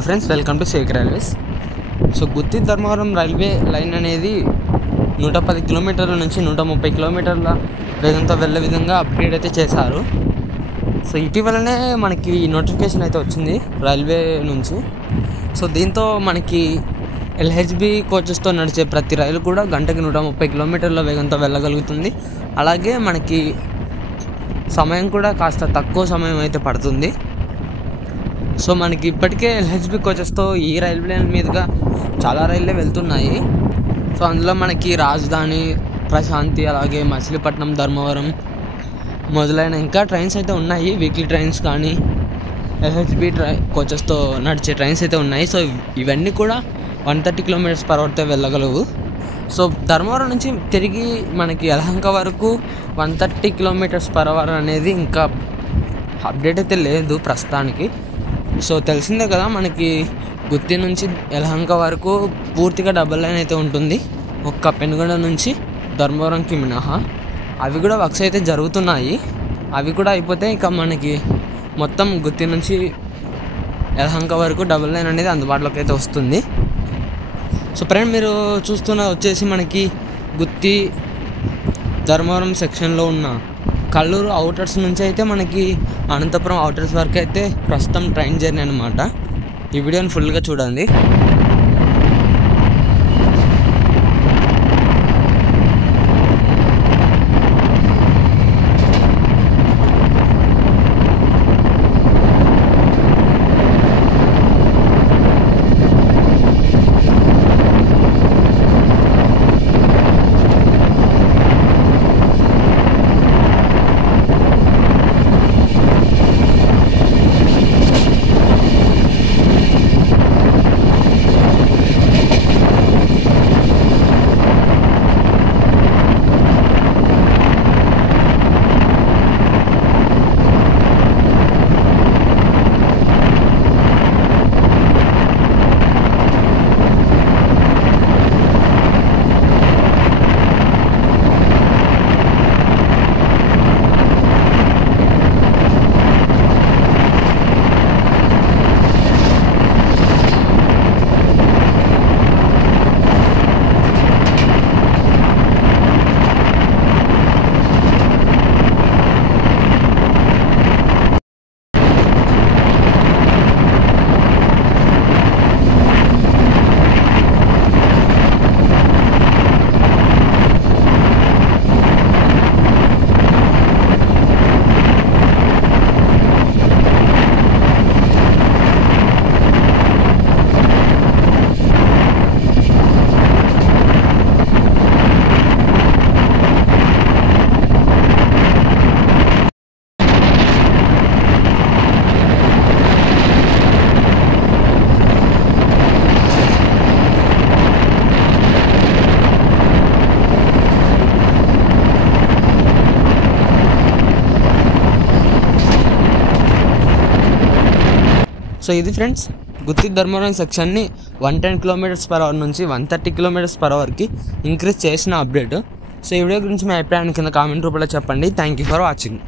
Hello friends, welcome to సేక్ railways. So Gooty Dharmavaram railway line అనేది 110 కిలోమీటర్ల నుంచి 130 కిలోమీటర్ల వేగంతో వెళ్ళే విధంగా అప్గ్రేడ్ అయితే చేశారు. సో ఇటీవలనే మనకి నోటిఫికేషన్ అయితే వచ్చింది రైల్వే నుంచి. సో దీంతో మనకి ఎల్హెచ్బి కోచెస్తో నడిచే ప్రతి రైలు కూడా గంటకి 130 కిలోమీటర్ల వేగంతో వెళ్ళగలుగుతుంది. అలాగే మనకి సమయం కూడా కాస్త తక్కువ సమయం అయితే పడుతుంది. సో మనకి ఇప్పటికే ఎల్హెచ్బి కోచెస్తో ఈ రైల్వే లైన్ మీదుగా చాలా రైళ్ళే వెళ్తున్నాయి. సో అందులో మనకి రాజధాని, ప్రశాంతి, అలాగే మచిలీపట్నం, ధర్మవరం మొదలైన ఇంకా ట్రైన్స్ అయితే ఉన్నాయి. వీక్లీ ట్రైన్స్ కానీ ఎల్హెచ్బి కోచెస్తో నడిచే ట్రైన్స్ అయితే ఉన్నాయి. సో ఇవన్నీ కూడా 130 km/hతో వెళ్ళగలవు. సో ధర్మవరం నుంచి తిరిగి మనకి యలహంక వరకు 130 km/h అనేది ఇంకా అప్డేట్ అయితే లేదు ప్రస్తుతానికి. సో తెలిసిందే కదా, మనకి గుత్తి నుంచి యలహంక వరకు పూర్తిగా డబుల్ లైన్ అయితే ఉంటుంది, ఒక్క పెనుగొండ నుంచి ధర్మవరంకి మినహా. అవి కూడా వర్క్స్ అయితే జరుగుతున్నాయి. అవి కూడా అయిపోతే ఇక మనకి మొత్తం గుత్తి నుంచి యలహంక వరకు డబుల్ లైన్ అనేది అందుబాటులోకి అయితే వస్తుంది. సో ఫ్రెండ్, మీరు చూస్తున్న వచ్చేసి మనకి గుత్తి ధర్మవరం సెక్షన్లో ఉన్న కల్లూరు అవుటర్స్ నుంచి అయితే మనకి అనంతపురం అవుటర్స్ వరకు అయితే ప్రస్తుతం ట్రైన్ జర్నీ అనమాట. ఈ వీడియోని ఫుల్గా చూడండి. సో ఇది ఫ్రెండ్స్, గుత్తి ధర్మవరం సెక్షన్ని 110 km/h నుంచి 130 km/hకి ఇంక్రీజ్ చేసిన అప్డేట్. సో ఈ వీడియో గురించి మీ అభిప్రాయాన్ని కింద కామెంట్ రూపంలో చెప్పండి. Thank you for watching.